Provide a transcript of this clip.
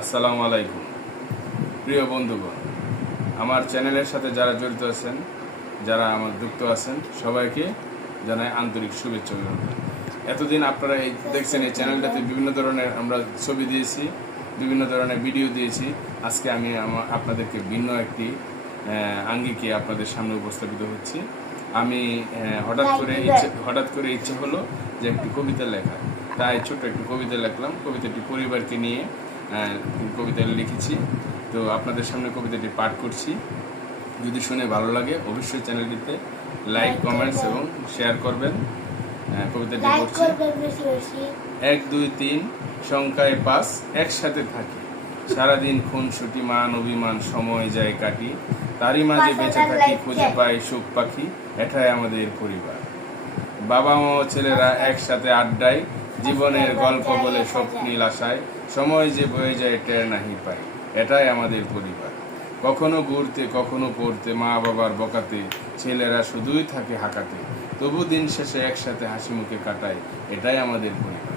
আসসালামু আলাইকুম প্রিয় বন্ধুগণ, আমার চ্যানেলের সাথে যারা জড়িত আছেন, যারা আমার যুক্ত আছেন, সবাইকে জানাই আন্তরিক শুভেচ্ছা অভিনন্দন। এতদিন আপনারা দেখছেন এই চ্যানেলটাতে বিভিন্ন ধরনের আমরা ছবি দিয়েছি, বিভিন্ন ধরনের ভিডিও দিয়েছি। আজকে আমি আপনাদেরকে ভিন্ন একটি আঙ্গিকে আপনাদের সামনে উপস্থাপিত হচ্ছি। আমি হঠাৎ করে ইচ্ছে হলো যে একটি কবিতা লেখা, তাই ছোট্ট একটি কবিতা লিখলাম। কবিতাটি পরিবারকে নিয়ে কবিতা লিখেছি। তো আপনাদের সামনে কবিতাটি পাঠ করছি। যদি শুনে ভালো লাগে অবশ্যই চ্যানেলটিতে লাইক, কমেন্টস এবং শেয়ার করবেন। কবিতাটি পড়ছি। 1 2 3 সংখ্যায় 5 একসাথে থাকি, সারাদিন খুনসুটি মান অভিমান সময় যায় কাটি, তারই মাঝে বেঁচে থাকি খুঁজে পাই সুখ পাখি, এটাই আমাদের পরিবার। বাবা মা ও ছেলেরা একসাথে আড্ডায়, জীবনের গল্প বলে স্বপ্নীল আশায়, সময় যে বয়ে যায় টের নাহি পাই, এটাই আমাদের পরিবার। কখনো ঘুরতে কখনো পড়তে মা বাবার বকাতে, ছেলেরা শুধুই থাকে হাঁকাতে, তবু দিন শেষে একসাথে হাসি মুখে কাটায়, এটাই আমাদের পরিবার।